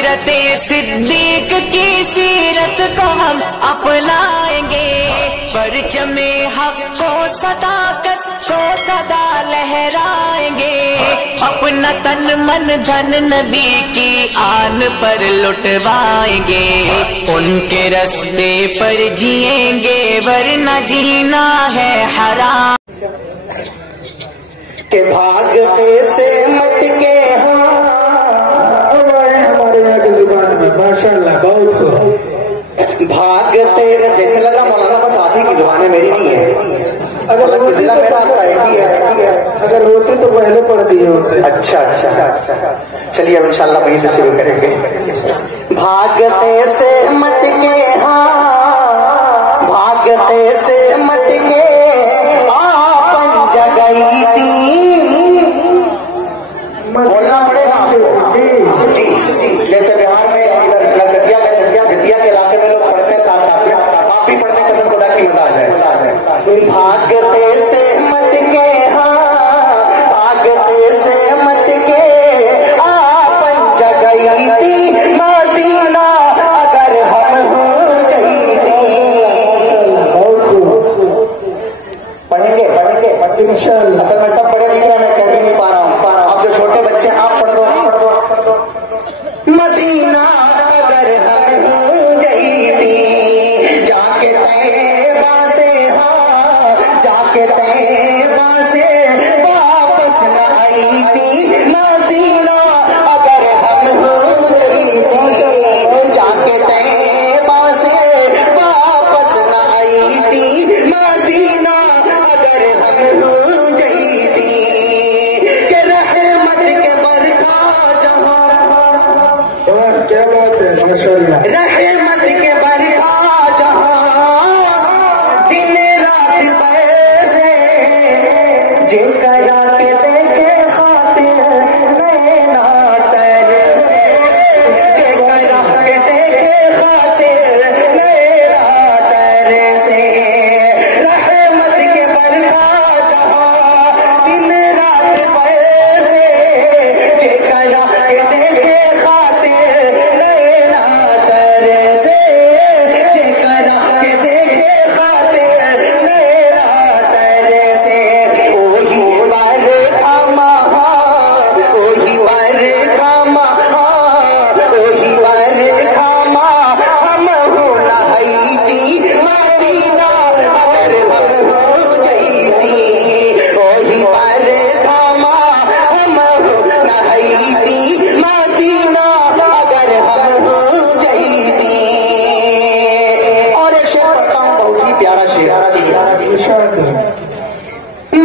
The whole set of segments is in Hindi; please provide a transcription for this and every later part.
हजरते सिद्दीक की सीरत को हम अपनाएंगे, परचमे हक को सदाकत को सदा लहराएंगे, अपना तन मन धन नबी की आन पर लुटवाएंगे, उनके रास्ते पर जिएंगे वरना जीना है हराम। के भागते से मत के हमारे यहाँ की जुबान में माशाअल्लाह बहुत खूब। भागते जैसे लगा मौलाना बस आप ही की जुबान है, मेरी नहीं है। अगर जिला मेरा आपका एक ही है, अगर होती तो पहले पढ़ती होते। अच्छा, चलिए अब इंशाल्लाह वहीं से शुरू करेंगे। भागते से मत के भागते से मत के आपन जगई थी। बोलना पड़ेगा जी। जैसे बिहार में गतिया के इलाके में लोग पढ़ते हैं साथ साथ में, आप भी पढ़ते हैं, कसम खुदा की मजा आ जाए। भागते से मत के भागते से मत के आपन जगई थी मदीना अगर हम हो गई थी। पढ़ेंगे असल में सब बड़े दिख रहे हैं, मैं कह भी नहीं पा रहा हूँ। आप जो छोटे बच्चे आप पढ़ दो। मदीना अगर हम हो गई थी जाके तैबा से जाके तैबा से वापस न आई थी। मदीना अगर हम हो गई थी जाके तैबा से वापस न आई थी। मदीना अगर हम हो गई थी कि रहमत के बरखा जहां। क्या बात है माशाअल्लाह। रहमत के बरखा जहां दिन रात पैसे जिनका के देखे खातिर नैना तरसे जिनका के देखे खातिर नैना तरसे। रहमत के बरखा जहां दिन रात पैसे जिनका के देखे खातिर नैना तरसे जिनका के देखे खातिर नैना तरसे। ओही बरखा ओही बरखा ओही बरखा हम हो नहाई थी। मदीना अगर हम हो गई थी ओही बरखा हम हो नहाई थी। मदीना अगर हम हो गई थी। और एक शेर पढ़ता हूँ, बहुत ही प्यारा शेर।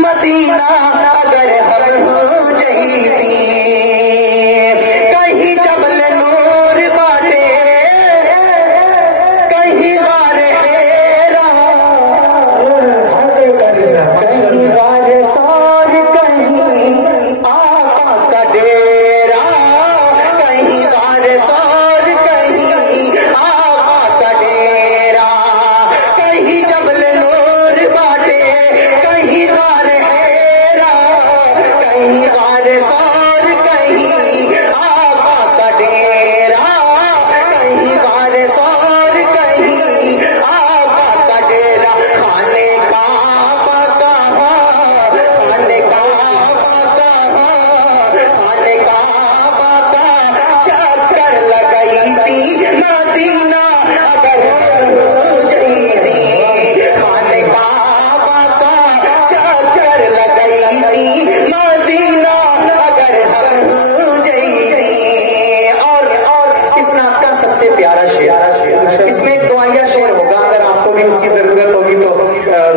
मदीना अगर हम हो गई थी कहीं जबल नूर बाटे कहीं गार हेरा कहीं गार सार कहीं आका का डेरा कहीं गार सार कहीं आका का डेरा कहीं जबल नूर बाटे कहीं गार हेरा कहीं गार सार कहीं आका का डेरा कहीं गार सार कहीं आका का डेरा। खाने काबा कहाँ खाने काबा कहाँ खाने काबा का चक्कर लगाई थी। मदीना अगर हम हो गई थी खाने काबा का चक्कर लगाई थी। मदीना अगर हम हो गई थी। और इस नात का सबसे प्यारा शेर, इसमें एक दुआया शेर होगा, अगर आपको भी उसकी जरूरत होगी तो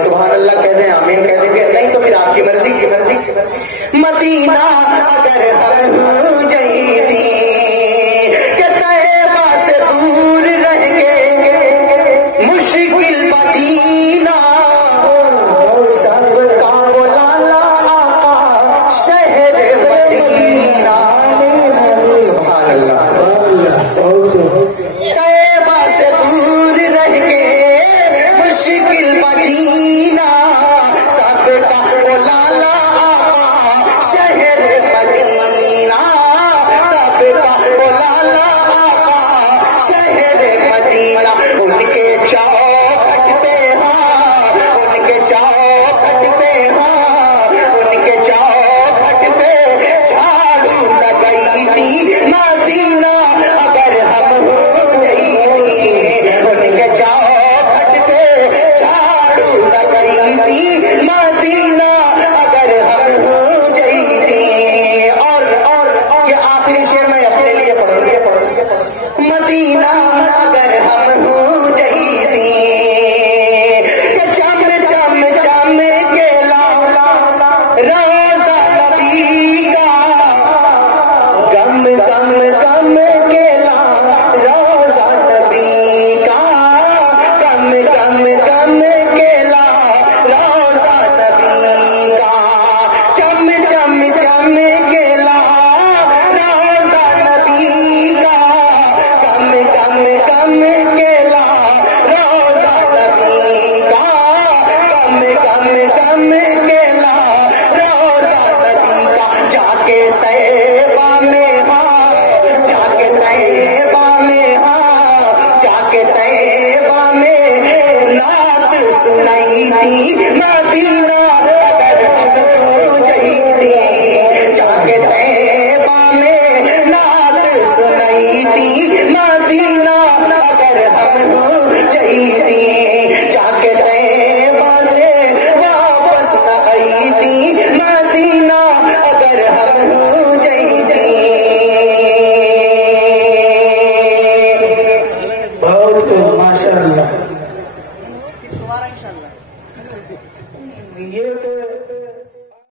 सुभान अल्लाह कह दें, आमीन कह देंगे, नहीं तो फिर आपकी मर्जी की मर्जी। मदीना अगर हम हो गई थी कि तैबा से दूर रह के मुश्किल बचीना सबका बुलाला आका शहर मदीना। सुभान अल्लाह। तैबा से दूर रह के मुश्किल बचीना सबका बुलाला आका शहर मदीना सबका बुलाला मदीना अगर हम हो जईती, चम चम चम केला रोजा नबी का, गम गम गम केला रोजा नबी का, गम गम गम केला रोजा नबी का, चम चम चम केला रोजा नबी का, गम गम गम केला रोजा नबी का, गम गम गम केला रोजा नबी का। जाके तैबा में जाके तैबा में जाके तैबा में नात सुनाई थी